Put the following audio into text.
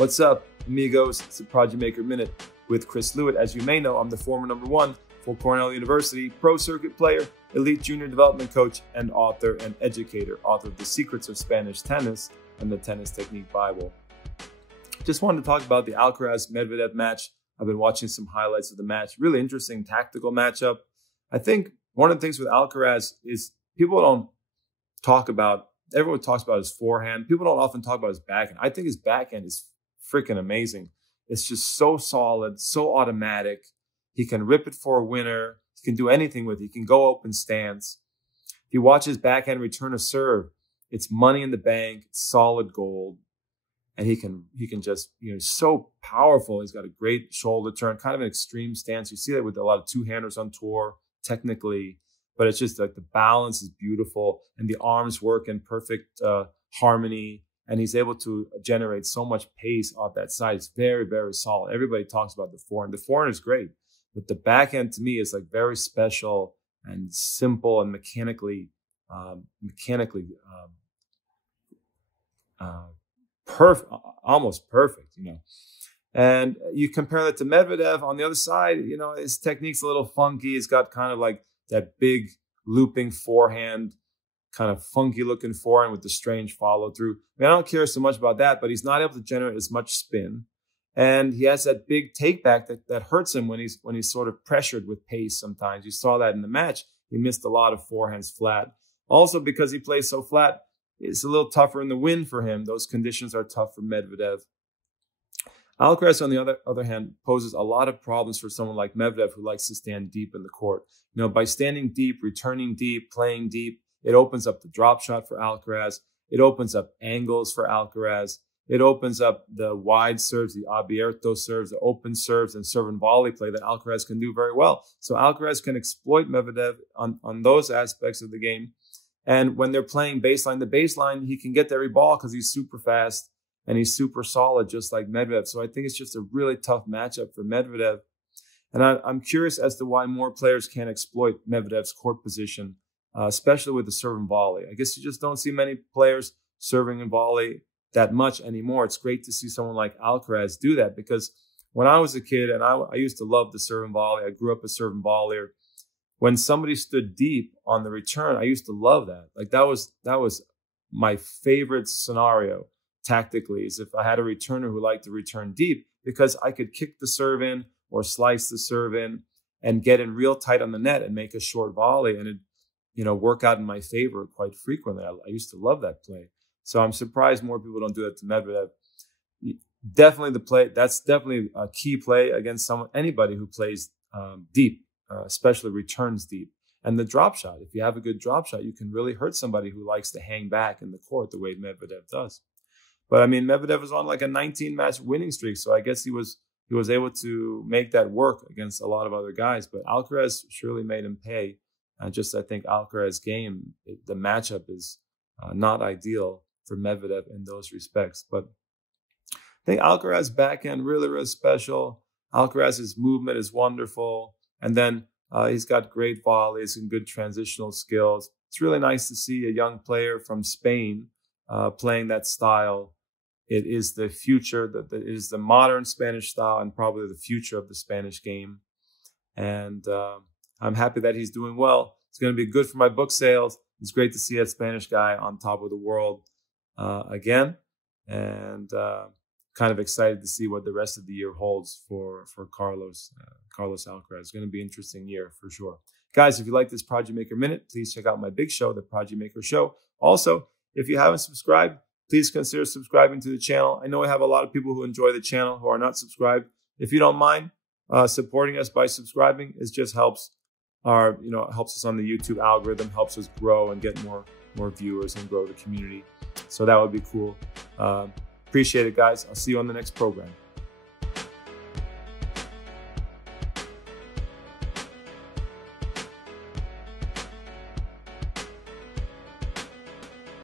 What's up, amigos? It's the Prodigy Maker Minute with Chris Lewitt. As you may know, I'm the former #1 for Cornell University, pro circuit player, elite junior development coach, and author and educator, author of The Secrets of Spanish Tennis and the Tennis Technique Bible. Just wanted to talk about the Alcaraz-Medvedev match. I've been watching some highlights of the match. Really interesting tactical matchup. I think one of the things with Alcaraz is people don't talk about, everyone talks about his forehand. People don't often talk about his backhand. I think his backhand is freaking amazing. It's just so solid, so automatic. He can rip it for a winner. He can do anything with it. He can go open stance. If you watch his backhand return a serve, it's money in the bank, it's solid gold. And he can just, so powerful. He's got a great shoulder turn, kind of an extreme stance. You see that with a lot of two-handers on tour, technically. But it's just like the balance is beautiful and the arms work in perfect harmony. And he's able to generate so much pace off that side. It's very, very solid. Everybody talks about the forehand. The forehand is great, but the backhand to me is like very special and simple and mechanically perfect, almost perfect, And you compare that to Medvedev on the other side, his technique's a little funky. He's got kind of like that big looping forehand, kind of funky looking forehand with the strange follow through. I don't care so much about that, but he's not able to generate as much spin. And he has that big take back that hurts him when he's sort of pressured with pace sometimes. You saw that in the match. He missed a lot of forehands flat. Also, because he plays so flat, it's a little tougher in the wind for him. Those conditions are tough for Medvedev. Alcaraz, on the other hand, poses a lot of problems for someone like Medvedev who likes to stand deep in the court. By standing deep, returning deep, playing deep, it opens up the drop shot for Alcaraz. It opens up angles for Alcaraz. It opens up the wide serves, the abierto serves, the open serves, and serve and volley play that Alcaraz can do very well. So Alcaraz can exploit Medvedev on those aspects of the game. And when they're playing baseline to baseline, he can get to every ball because he's super fast and he's super solid, just like Medvedev. So I think it's just a really tough matchup for Medvedev. And I'm curious as to why more players can't exploit Medvedev's court position, especially with the serve and volley. I guess you just don't see many players serving and volley that much anymore. It's great to see someone like Alcaraz do that, because when I was a kid, and I used to love the serve and volley, I grew up a serve and volleyer. When somebody stood deep on the return, I used to love that. Like that was my favorite scenario tactically, is if I had a returner who liked to return deep, because I could kick the serve in or slice the serve in and get in real tight on the net and make a short volley, and it work out in my favor quite frequently. I used to love that play. So I'm surprised more people don't do that to Medvedev. Definitely that's definitely a key play against anybody who plays deep, especially returns deep. And the drop shot, if you have a good drop shot, you can really hurt somebody who likes to hang back in the court the way Medvedev does. But Medvedev was on like a 19-match winning streak, so I guess he was able to make that work against a lot of other guys. But Alcaraz surely made him pay. I think Alcaraz's game, the matchup is not ideal for Medvedev in those respects. But I think Alcaraz's backhand really, really special. Alcaraz's movement is wonderful. And then he's got great volleys and good transitional skills. It's really nice to see a young player from Spain playing that style. It is the future, it is the modern Spanish style and probably the future of the Spanish game. And I'm happy that he's doing well. It's going to be good for my book sales. It's great to see that Spanish guy on top of the world again. And kind of excited to see what the rest of the year holds for Carlos Alcaraz. It's going to be an interesting year for sure. Guys, if you like this Prodigy Maker Minute, please check out my big show, The Prodigy Maker Show. Also, if you haven't subscribed, please consider subscribing to the channel. I know I have a lot of people who enjoy the channel who are not subscribed. If you don't mind supporting us by subscribing, it just helps helps us on the YouTube algorithm, helps us grow and get more viewers and grow the community. So that would be cool. Appreciate it, guys. I'll see you on the next program.